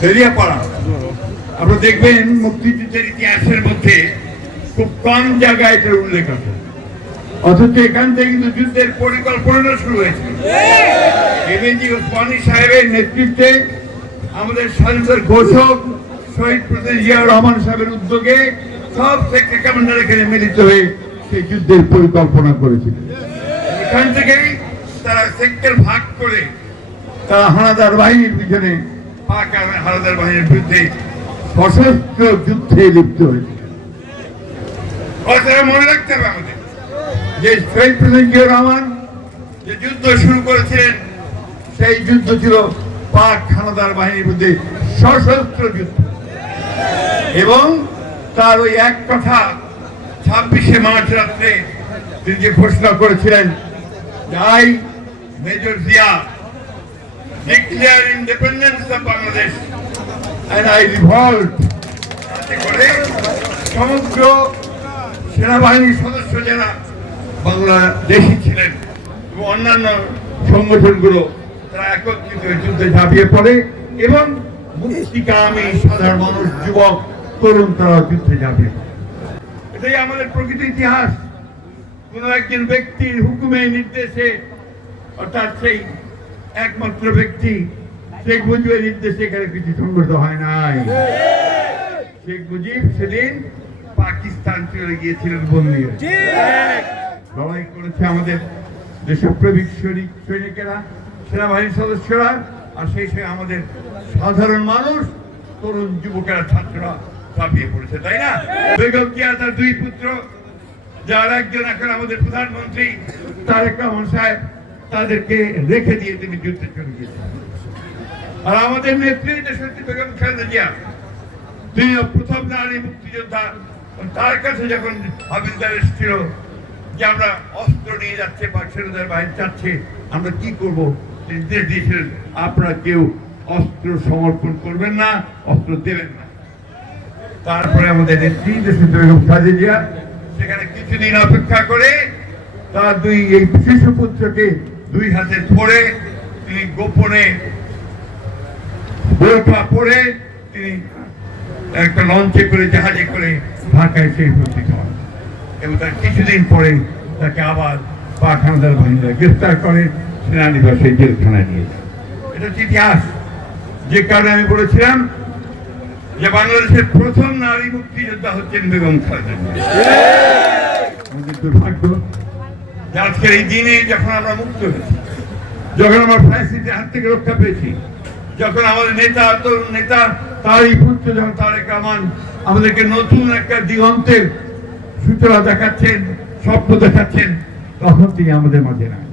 বেরিয়ে পড়া। আপনারা দেখবেন মুক্তিযুদ্ধের ইতিহাসের মধ্যে খুব কম জায়গায় এটার উল্লেখ আছে, অথচ এখান থেকে কিন্তু যুদ্ধের পরিকল্পনা শুরু হয়েছে। এমএজি ওসমানী সাহেবের নেতৃত্বে আমাদের স্বাধীনতার ঘোষক শহীদ প্রেসিডেন্ট জিয়াউর রহমান সাহেবের উদ্যোগে সব সেক্টর কমান্ডার এখানে মিলিত হয়ে সেই যুদ্ধের পরিকল্পনা করেছিল। এখান থেকেই তারা সেক্টর ভাগ করে তারা হানাদার বাহিনীর পিছনে, পাক হানাদার বাহিনীর বিরুদ্ধে সশস্ত্র যুদ্ধে লিপ্ত হয়েছে। মনে রাখতে হবে আমাদের যে শহীদ প্রেসিডেন্ট জিয়াউর রহমান যে যুদ্ধ শুরু করেছিলেন, সেই যুদ্ধ ছিল পাক হানাদার বাহিনীর বিরুদ্ধে সশস্ত্র যুদ্ধ। এবং তার ওই এক কথা 26শে মার্চ রাত্রে তিনি যে ঘোষণা করেছিলেন, I, Major Zia, declare independence of Bangladesh and I revolt. সমগ্র সেনাবাহিনীর সদস্য যারা বাংলাদেশি ছিলেন এবং অন্যান্য সংগঠনগুলো তারা একত্রিত যুদ্ধে ঝাঁপিয়ে পড়ে এবং মুক্তিকামী সাধারণ মানুষ, যুবক, তরুণ তারা যুদ্ধে ঝাঁপিয়ে পড়ে। এটাই আমাদের প্রকৃত ইতিহাস। কোন একজন ব্যক্তির হুকুমে নির্দেশে, অর্থাৎ সেই একমাত্র ব্যক্তি শেখ মুজিবের নির্দেশে এখানে কিছু সংঘটিত হয় নাই। শেখ মুজিব সেদিন পাকিস্তান চলে গিয়েছিলেন বন্দী। লড়াই করেছে আমাদের দেশপ্রেমিক সৈনিকেরা, সেনাবাহিনীর সদস্যরা, আর সেই সময় আমাদের সাধারণ মানুষ, তরুণ যুবকেরা, ছাত্ররা ঝাঁপিয়ে পড়েছে, তাই না? বেগম জিয়া তার দুই পুত্র, যার একজন এখন আমাদের প্রধানমন্ত্রী তারেক রহমান সাহেব, তাদেরকে রেখে দিয়ে তিনি যুদ্ধে চলে গিয়েছেন। আর আমাদের নেত্রী দেশনেত্রী বেগম খালেদা জিয়া, তিনি প্রথম নারী মুক্তিযোদ্ধা। তার কাছে যখন হাবিলদার এসেছিল যে আমরা অস্ত্র নিয়ে যাচ্ছে, সেনাদের বাহিনী যাচ্ছে, আমরা কি করবো, নির্দেশ দিয়েছিলেন আপনারা কেউ অস্ত্র সমর্পণ করবেন না, অস্ত্র দেবেন না। তারপরে আমাদের নেত্রী দেশনেত্রী বেগম খালেদা জিয়া সেখানে কিছুদিন অপেক্ষা করে তার এই শিশু পুত্রকে দুই হাতে ধরে তিনি গোপনে বোরখা পরে তিনি একটা লঞ্চে করে, জাহাজে করে ঢাকায় সেই উপস্থিত হন এবং তার কিছুদিন পরে তাকে আবার পাক হানাদার বাহিনীরা গ্রেফতার করে সেনানিবাসে জেলখানায় নিয়ে যায়। এটা হচ্ছে ইতিহাস। যে কারণে আমি বলেছিলাম যে বাংলাদেশের প্রথম নারী মুক্তিযোদ্ধা হচ্ছেন বেগম খালেদা জিয়া। আমাদের দুর্ভাগ্য যে আজকের এই দিনে যখন আমরা মুক্ত হয়েছি, যখন আমরা ফ্যাসিস্টের হাত থেকে রক্ষা পেয়েছি, যখন আমাদের নেতা, তরুণ নেতা, তারই পুত্র যখন তারেক রহমান আমাদেরকে নতুন একটা দিগন্তের সূচনা দেখাচ্ছেন, স্বপ্ন দেখাচ্ছেন, তখন তিনি আমাদের মাঝে নাই।